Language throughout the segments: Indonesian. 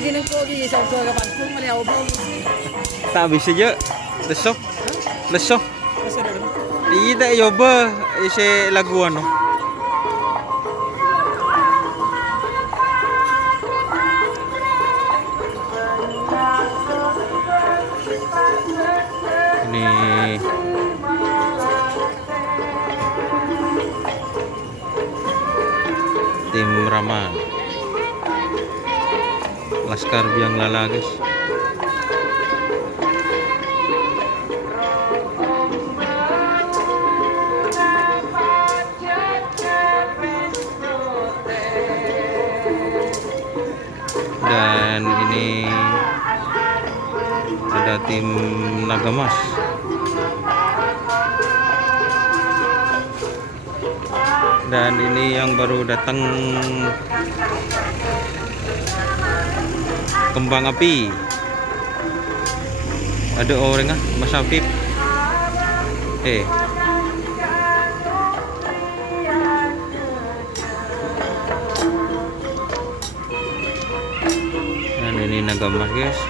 lagi nang kogi sa uso ka pangkung mali ako bro. Tak bisa je. Lesok. Lesok. Masuk dulu. Iya tak coba isi lagu anu. Ini tim Rama Laskar Biang Lala guys. Dan ini ada tim Nagamas. Dan ini yang baru datang Kembang Api. Ada orang Mas Afif. Dan ini Nagamas guys.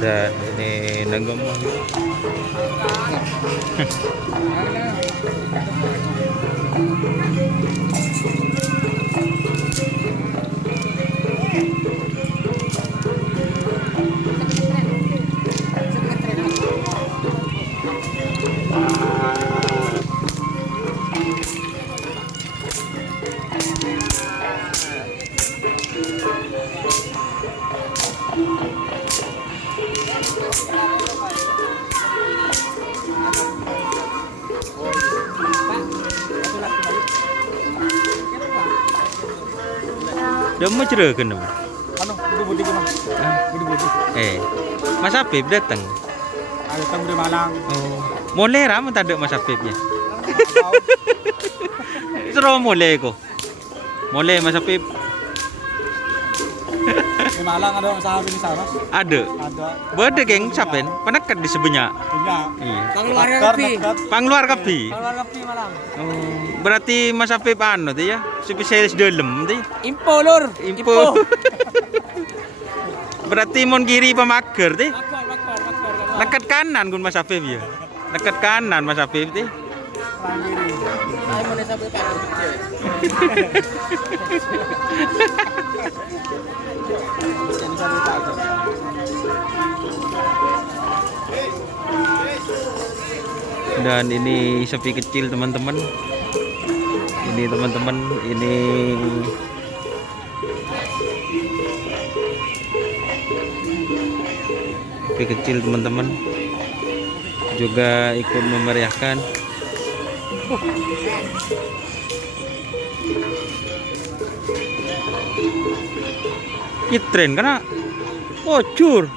Dan ini Nagamas. Dia mau ceritakan apa? Anu, budi-budi ke Mas. Budi-budi. Mas Afif datang. Ada tamu dari Malang. Oh, mulai ramai tak ada Mas Afifnya. Seru mulai kok. Mulai Mas Afif. Di Malang ada usaha ini sama. Ada. Ada. Berde geng sapen, penekat di sebenyak. Punya. Iya. Pangluar Kapi. Pangluar Kapi. Pangluar Kapi Malang. Oh, berarti Mas Afif anu tuh ya, spesialis dalam tuh. Info lur. Info. Berarti mon kiri pemager tuh. Makar. Dekat kanan gun Mas Afif ya. Dekat kanan Mas Afif tuh. Saya mau sampai kanan. Dan ini sapi kecil teman-teman. Ini teman-teman, ini sapi kecil teman-teman juga ikut memeriahkan. Kitren karena bocor.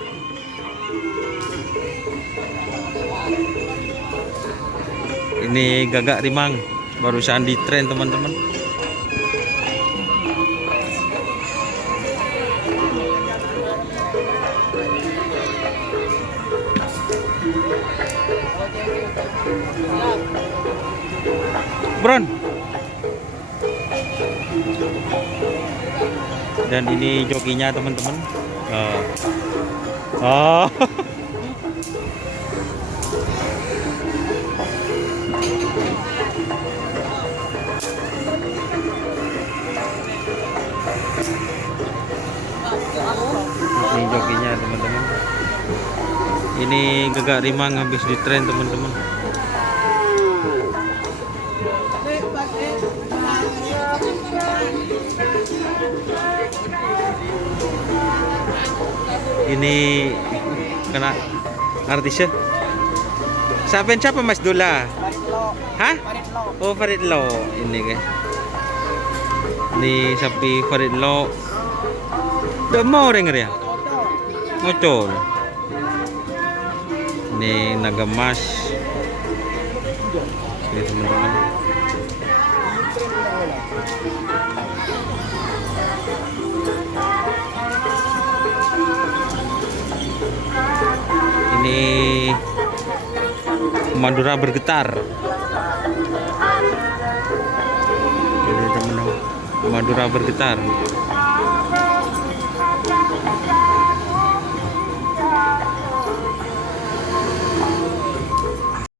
Ini Gagak Rimang barusan di tren teman-teman. Bron. Dan ini jokinya teman-teman. Oh. Ini jokinya teman-teman. Ini Gagak Rimang habis di tren teman-teman. Ini kena artisnya. Siapa Mas Dola? Hah? Oh, Farid Lo ini guys. Ini sapi Farid Lo. Udah mau denger ya? Ngocor. Ini naga emas. Ini teman-teman. Ini Madura bergetar. Ini teman-teman. Madura bergetar.